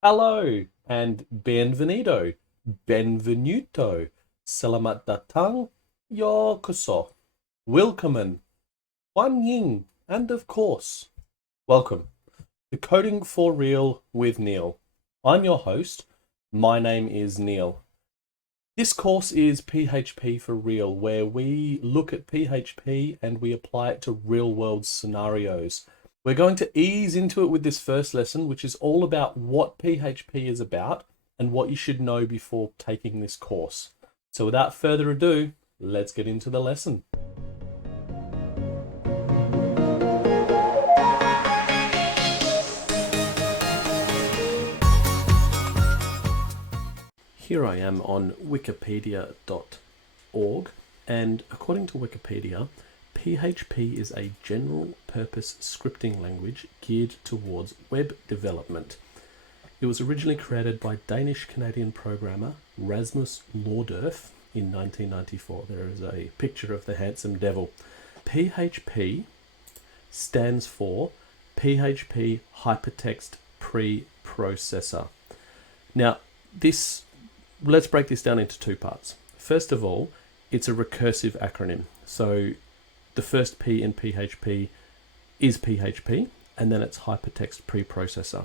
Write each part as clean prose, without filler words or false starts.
Hello and bienvenido, benvenuto, selamat datang, yokoso, willkommen, Huan Ying, and of course, welcome to Coding for Real with Neil. I'm your host. My name is Neil. This course is PHP for Real, where we look at PHP and we apply it to real world scenarios. We're going to ease into it with this first lesson, which is all about what PHP is about and what you should know before taking this course. So without further ado, let's get into the lesson. Here I am on wikipedia.org, and according to Wikipedia, PHP is a general purpose scripting language geared towards web development. It was originally created by Danish-Canadian programmer Rasmus Lordorf in 1994. There is a picture of the handsome devil. PHP stands for PHP Hypertext Preprocessor. Now, let's break this down into two parts. First of all, it's a recursive acronym. So the first P in PHP is PHP, and then it's Hypertext Preprocessor.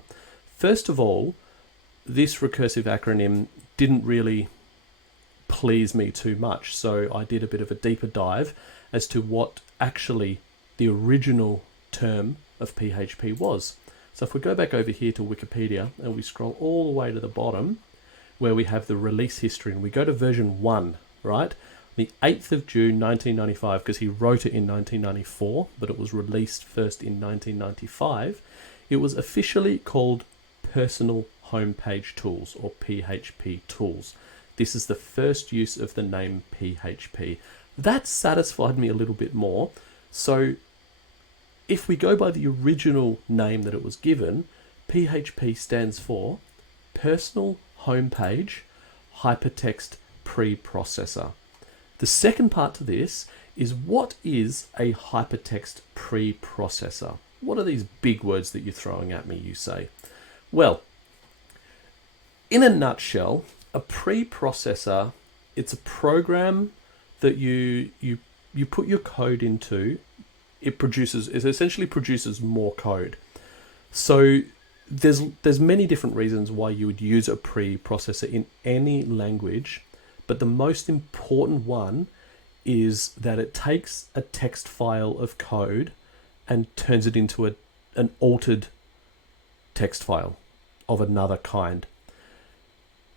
First of all, this recursive acronym didn't really please me too much, so I did a bit of a deeper dive as to what actually the original term of PHP was. So if we go back over here to Wikipedia and we scroll all the way to the bottom, where we have the release history, and we go to version 1, right? The 8th of June 1995, because he wrote it in 1994, but it was released first in 1995. It was officially called Personal Homepage Tools, or PHP Tools. This is the first use of the name PHP. That satisfied me a little bit more. So if we go by the original name that it was given, PHP stands for Personal Homepage Hypertext Preprocessor. The second part to this is, what is a hypertext preprocessor? What are these big words that you're throwing at me, you say? Well, in a nutshell, a preprocessor, it's a program that you put your code into. It essentially produces more code. So there's many different reasons why you would use a preprocessor in any language, but the most important one is that it takes a text file of code and turns it into an altered text file of another kind.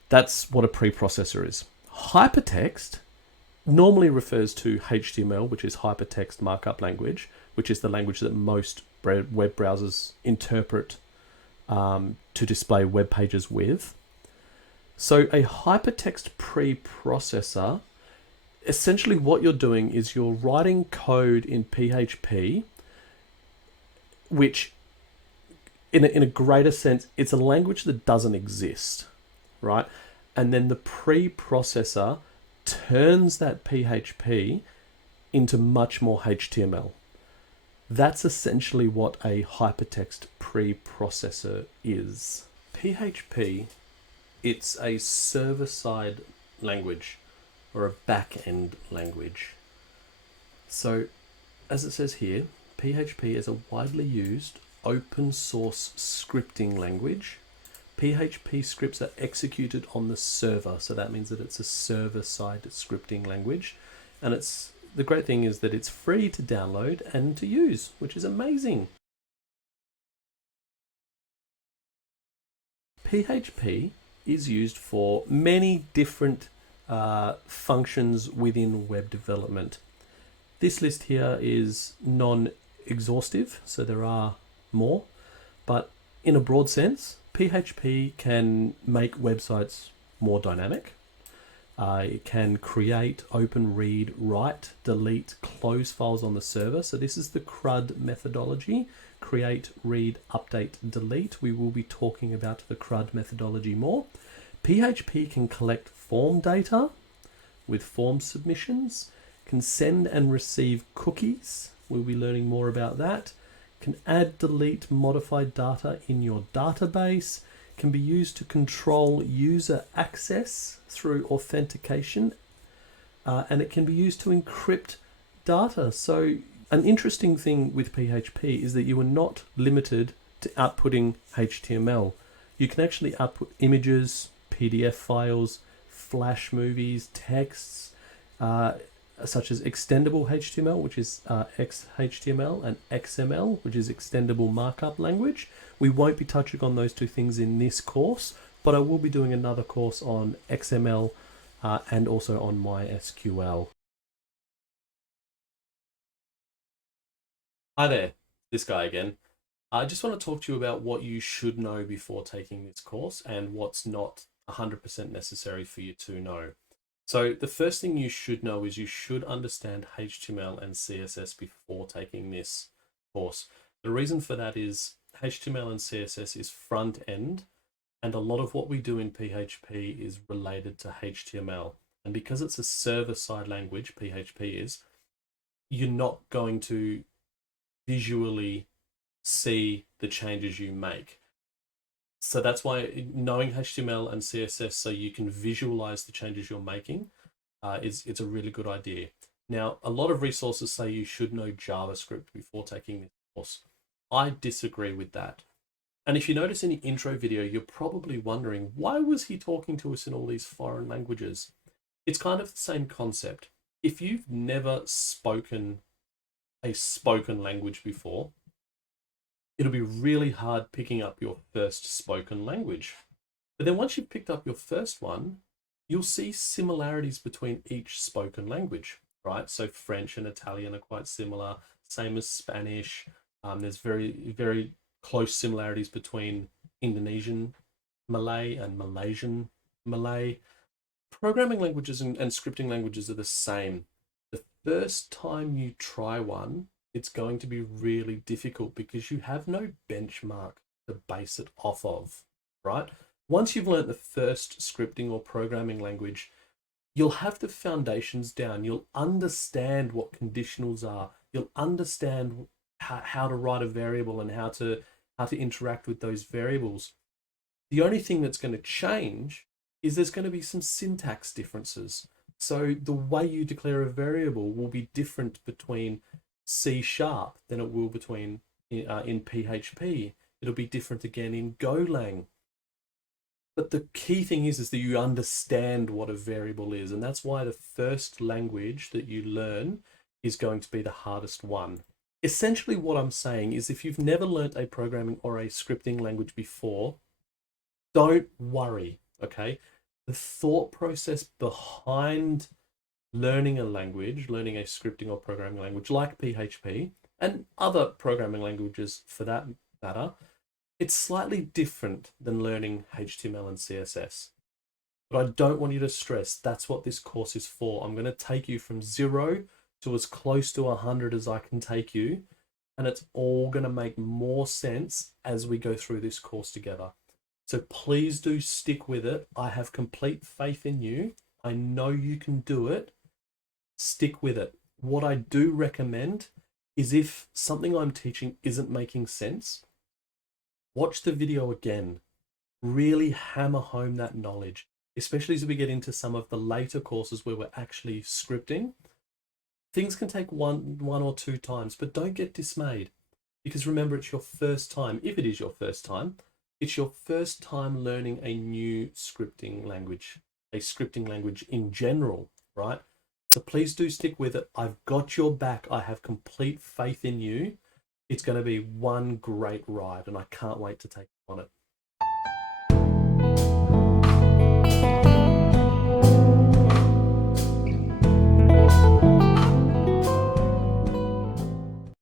That's what a preprocessor is. Hypertext normally refers to HTML, which is hypertext markup language, which is the language that most web browsers interpret to display web pages with. So a hypertext preprocessor, essentially what you're doing is you're writing code in PHP, which in a greater sense, it's a language that doesn't exist, right? And then the preprocessor turns that PHP into much more HTML. That's essentially what a hypertext preprocessor is. PHP, it's a server-side language or a back-end language. So, as it says here, PHP is a widely used open source scripting language. PHP scripts are executed on the server, so that means that it's a server-side scripting language, and the great thing is that it's free to download and to use, which is amazing. PHP is used for many different functions within web development. This list here is non-exhaustive, so there are more, but in a broad sense, PHP can make websites more dynamic. It can create, open, read, write, delete, close files on the server. So this is the CRUD methodology: create, read, update, delete. We will be talking about the CRUD methodology more. PHP can collect form data with form submissions, can send and receive cookies. We'll be learning more about that. Can add, delete, modify data in your database. can be used to control user access through authentication, and it can be used to encrypt data. So an interesting thing with PHP is that you are not limited to outputting HTML. You can actually output images, PDF files, Flash movies, texts, such as extendable HTML, which is XHTML, and XML, which is extendable markup language. We won't be touching on those two things in this course, but I will be doing another course on XML and also on MySQL. Hi there, this guy again. I just want to talk to you about what you should know before taking this course and what's not 100% necessary for you to know. So the first thing you should know is you should understand HTML and CSS before taking this course. The reason for that is HTML and CSS is front end, and a lot of what we do in PHP is related to HTML. And because it's a server-side language, PHP is, you're not going to visually see the changes you make. So that's why knowing HTML and CSS so you can visualize the changes you're making it's a really good idea. Now, a lot of resources say you should know JavaScript before taking this course. I disagree with that. And if you notice in the intro video, you're probably wondering, why was he talking to us in all these foreign languages? It's kind of the same concept. If you've never spoken a spoken language before, it'll be really hard picking up your first spoken language. But then once you've picked up your first one, you'll see similarities between each spoken language, right? So French and Italian are quite similar, same as Spanish. There's very, very close similarities between Indonesian Malay and Malaysian Malay. Programming languages and scripting languages are the same. The first time you try one, it's going to be really difficult because you have no benchmark to base it off of, right? Once you've learned the first scripting or programming language, you'll have the foundations down. You'll understand what conditionals are. You'll understand how to write a variable and how to interact with those variables. The only thing that's going to change is there's going to be some syntax differences. So the way you declare a variable will be different between C# than it will between in PHP. It'll be different again in Golang. But the key thing is that you understand what a variable is, and that's why the first language that you learn is going to be the hardest one. Essentially what I'm saying is if you've never learnt a programming or a scripting language before, don't worry, okay? The thought process behind learning a language, learning a scripting or programming language like PHP and other programming languages for that matter, it's slightly different than learning HTML and CSS. But I don't want you to stress. That's what this course is for. I'm going to take you from 0 to as close to 100 as I can take you. And it's all going to make more sense as we go through this course together. So please do stick with it. I have complete faith in you. I know you can do it. Stick with it. What I do recommend is if something I'm teaching isn't making sense, watch the video again. Really hammer home that knowledge, especially as we get into some of the later courses where we're actually scripting. Things can take one or two times, but don't get dismayed because remember, it's your first time. If it is your first time, it's your first time learning a new scripting language, a scripting language in general, right? So please do stick with it. I've got your back. I have complete faith in you. It's going to be one great ride and I can't wait to take you on it.